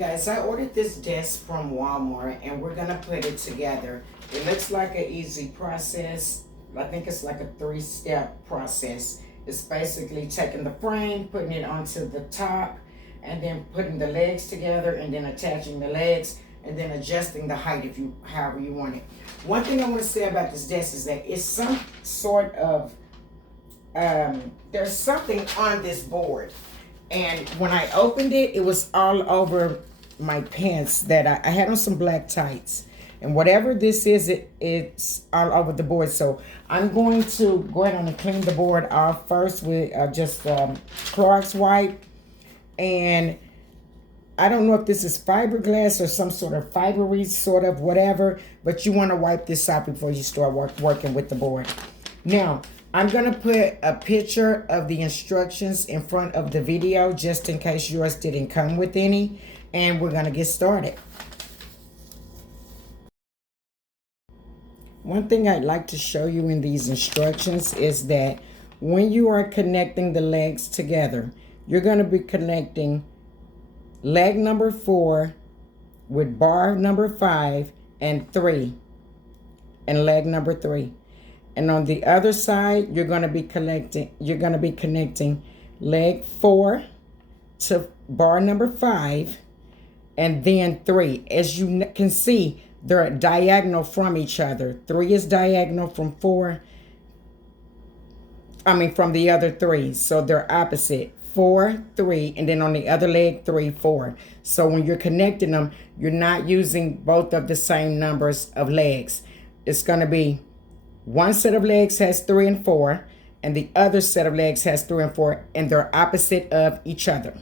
Guys, I ordered this desk from Walmart and we're gonna put it together. It looks like an easy process. I think it's like a 3-step process. It's basically taking the frame, putting it onto the top, and then putting the legs together, and then attaching the legs, and then adjusting the height if you however you want it. One thing I want to say about this desk is that it's some sort of there's something on this board. And when I opened it, it was all over my pants that I had on some black tights. And whatever this is, it's all over the board. So I'm going to go ahead and clean the board off first with just Clorox wipe. And I don't know if this is fiberglass or some sort of fibery sort of whatever, but you want to wipe this off before you start working with the board. Now, I'm going to put a picture of the instructions in front of the video just in case yours didn't come with any. And we're going to get started. One thing I'd like to show you in these instructions is that when you are connecting the legs together, you're going to be connecting leg number 4 with bar number 5 and 3 and leg number 3. And on the other side, you're going to be connecting leg 4 to bar number 5 and then 3. As you can see, they're diagonal from each other. 3 is diagonal from from the other 3. So they're opposite. 4, 3, and then on the other leg, 3, 4. So when you're connecting them, you're not using both of the same numbers of legs. It's going to be one set of legs has 3 and 4, and the other set of legs has 3 and 4, and they're opposite of each other.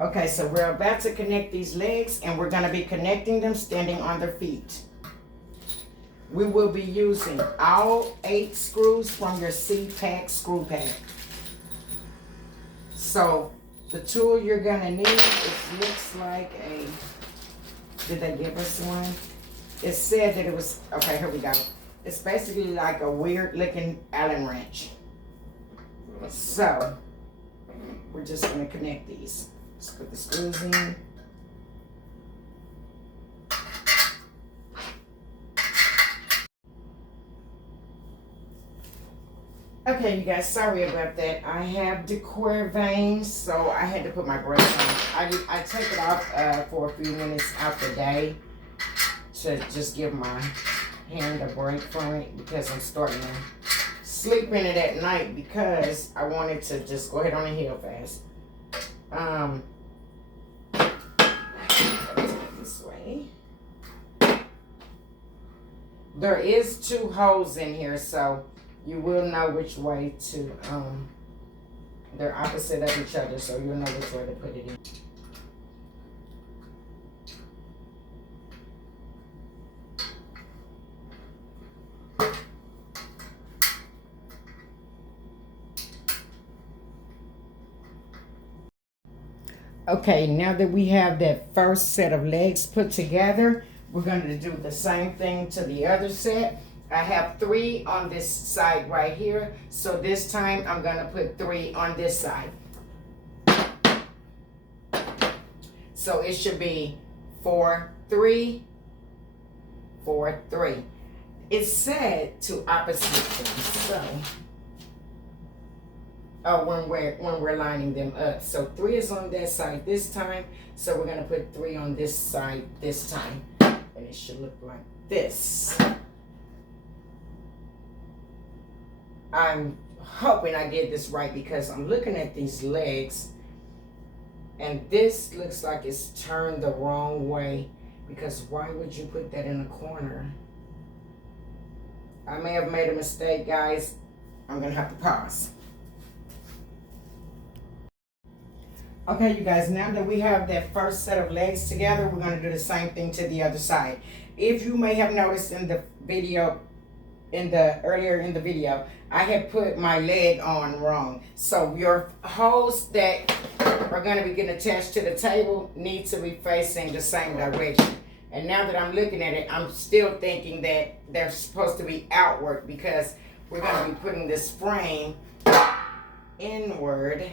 Okay, so we're about to connect these legs, and we're going to be connecting them standing on their feet. We will be using all 8 screws from your C-Pack screw pack. So the tool you're going to need, it looks like did they give us one? It said that it was, okay, here we go. It's basically like a weird looking Allen wrench. So we're just going to connect these. Let's put the screws in. Okay, you guys, sorry about that. I have decor veins, so I had to put my brakes on. I take it off for a few minutes out the day to just give my hand a break from it because I'm starting to sleep in it at night because I wanted to just go ahead on and heal fast. This way. There is 2 holes in here, so you will know which way to, they're opposite of each other, so you'll know which way to put it in. Okay, now that we have that first set of legs put together, we're going to do the same thing to the other set. I have 3 on this side right here, so this time I'm going to put 3 on this side. So it should be 4, 3, 4, 3. It's said to opposite them, so when we're lining them up. So 3 is on that side this time, so we're going to put 3 on this side this time, and it should look like this. I'm hoping I did this right because I'm looking at these legs and this looks like it's turned the wrong way, because why would you put that in a corner? I may have made a mistake, guys. I'm gonna have to pause. Okay, you guys, now that we have that first set of legs together, we're gonna do the same thing to the other side. If you may have noticed in the video, earlier in the video, I had put my leg on wrong. So your holes that are going to be getting attached to the table need to be facing the same direction. And now that I'm looking at it, I'm still thinking that they're supposed to be outward because we're going to be putting this frame inward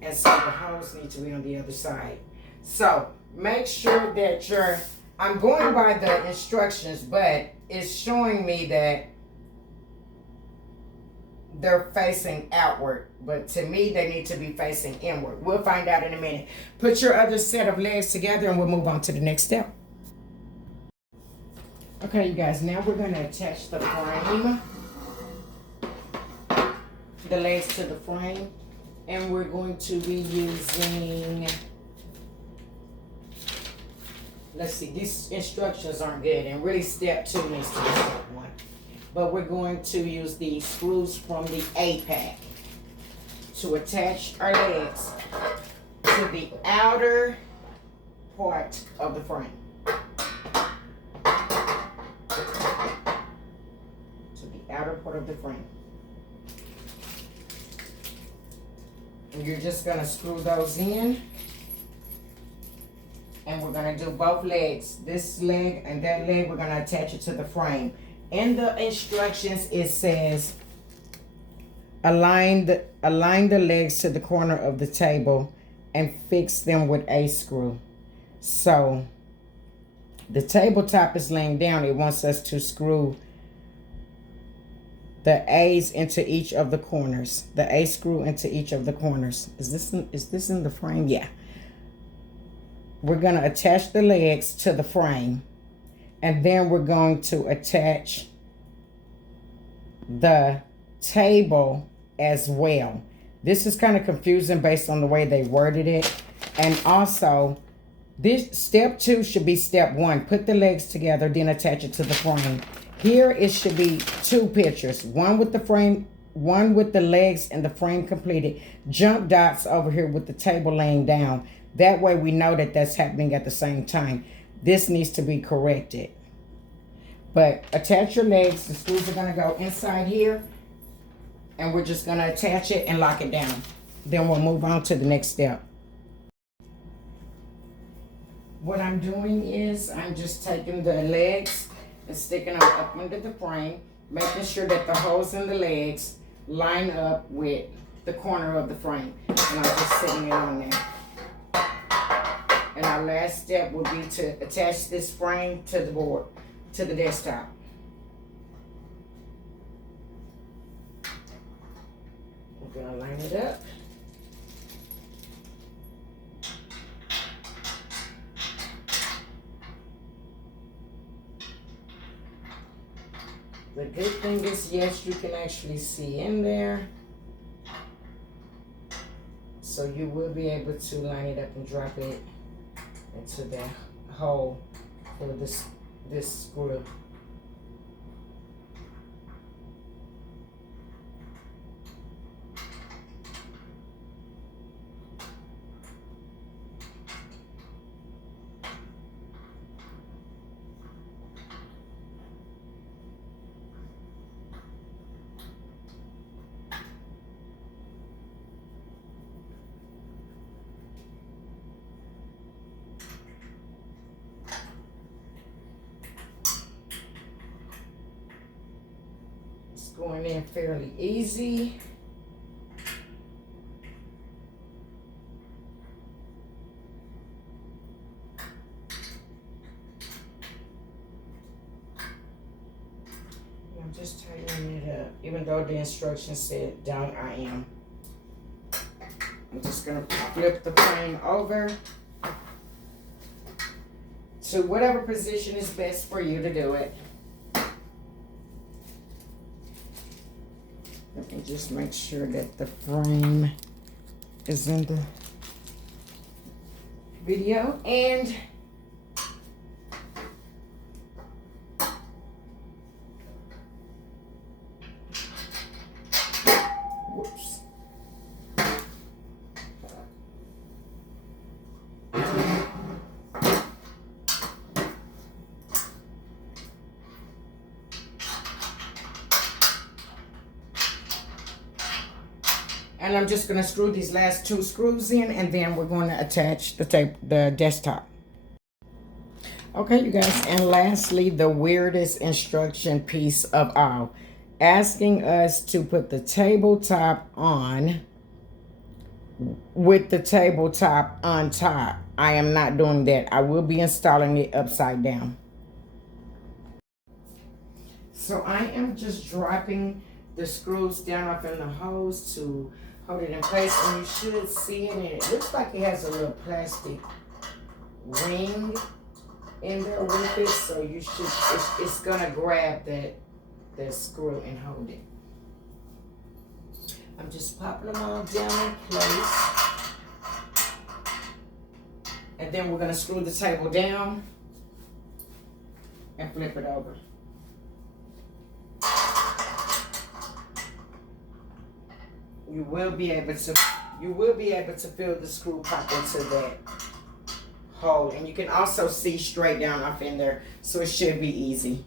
And so the holes need to be on the other side. So make sure that I'm going by the instructions, but it's showing me that they're facing outward, but to me they need to be facing inward. We'll find out in a minute. Put your other set of legs together and we'll move on to the next step. Okay, you guys, now we're going to attach the frame, the legs to the frame, and we're going to be using, let's see, these instructions aren't good, and really step 2 needs to be step 1. But we're going to use the screws from the A pack to attach our legs to the outer part of the frame. To the outer part of the frame. And you're just going to screw those in. And we're going to do both legs. This leg and that leg, we're going to attach it to the frame. In the instructions, it says, align the legs to the corner of the table and fix them with a screw. So the tabletop is laying down. It wants us to screw the A's into each of the corners. The A screw into each of the corners. Is this in the frame? Yeah. We're going to attach the legs to the frame. And then we're going to attach the table as well. This is kind of confusing based on the way they worded it. And also, this step 2 should be step 1. Put the legs together, then attach it to the frame. Here it should be 2 pictures. One with the frame, one with the legs and the frame completed. Jump dots over here with the table laying down. That way we know that that's happening at the same time. This needs to be corrected. But attach your legs. The screws are going to go inside here. And we're just going to attach it and lock it down. Then we'll move on to the next step. What I'm doing is I'm just taking the legs and sticking them up under the frame. Making sure that the holes in the legs line up with the corner of the frame. And I'm just sitting it on there. And our last step will be to attach this frame to the board, to the desktop. We're going to line it up. The good thing is, yes, you can actually see in there. So you will be able to line it up and drop it into the hole for this screw. Going in fairly easy. I'm just tightening it up. Even though the instructions said don't, I am. I'm just going to flip the frame over to whatever position is best for you to do it. Let me just make sure that the frame is in the video. And whoops. And I'm just going to screw these last 2 screws in, and then we're going to attach the desktop. Okay, you guys, and lastly, the weirdest instruction piece of all. Asking us to put the tabletop on with the tabletop on top. I am not doing that. I will be installing it upside down. So I am just dropping the screws down off in the hose to hold it in place, and you should see it, and it looks like it has a little plastic ring in there with it, so you should, it's gonna grab that screw and hold it. I'm just popping them all down in place, and then we're gonna screw the table down and flip it over. You will be able to feel the screw pop into that hole, and you can also see straight down off in there, so it should be easy.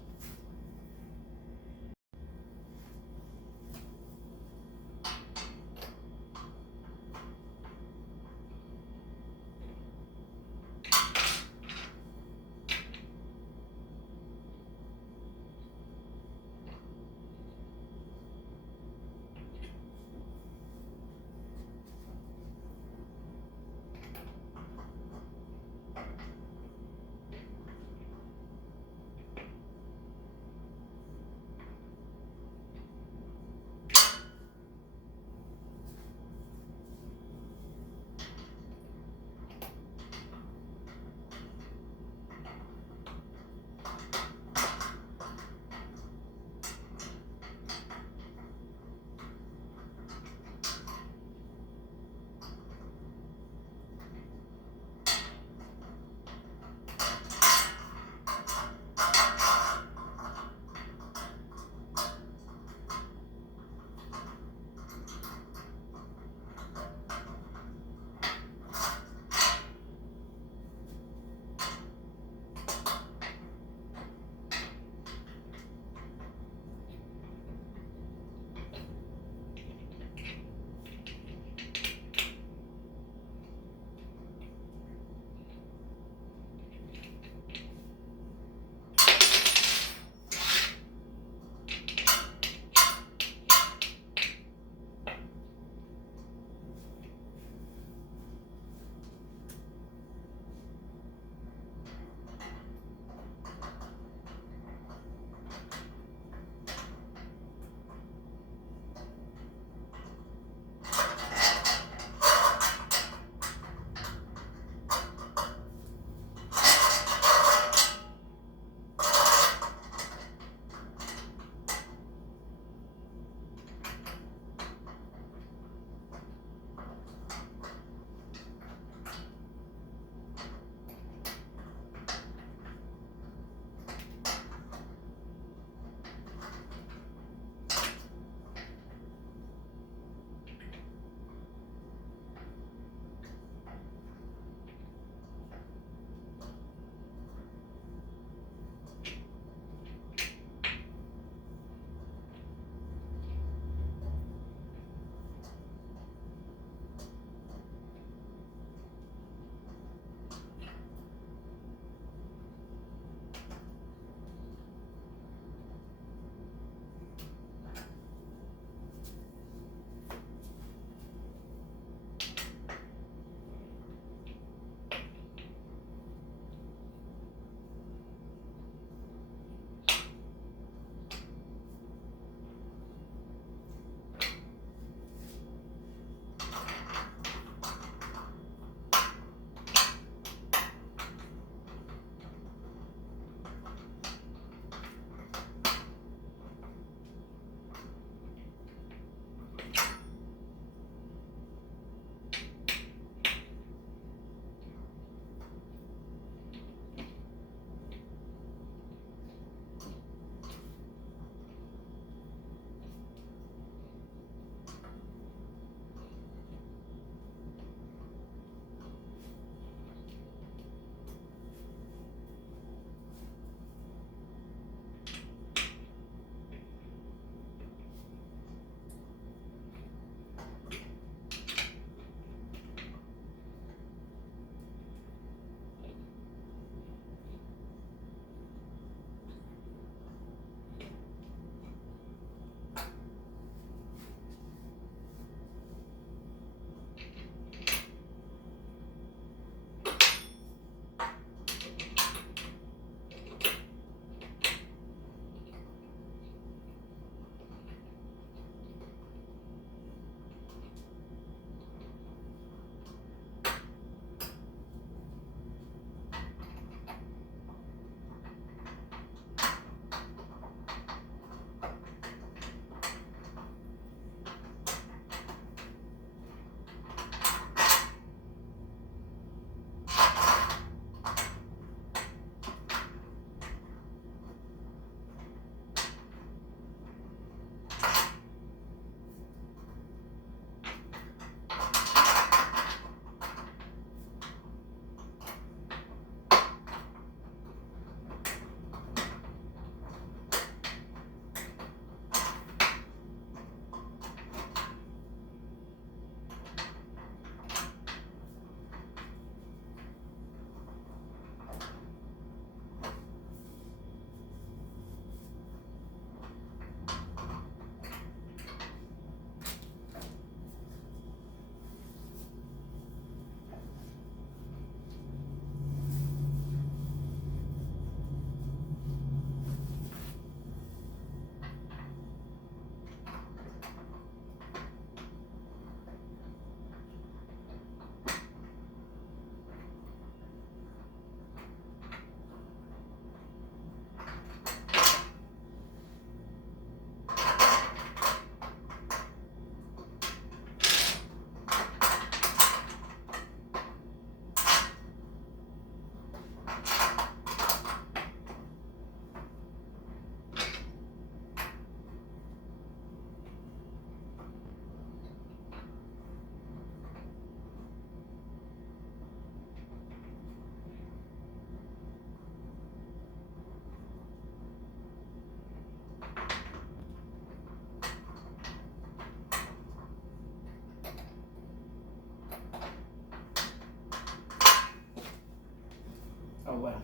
Oh well.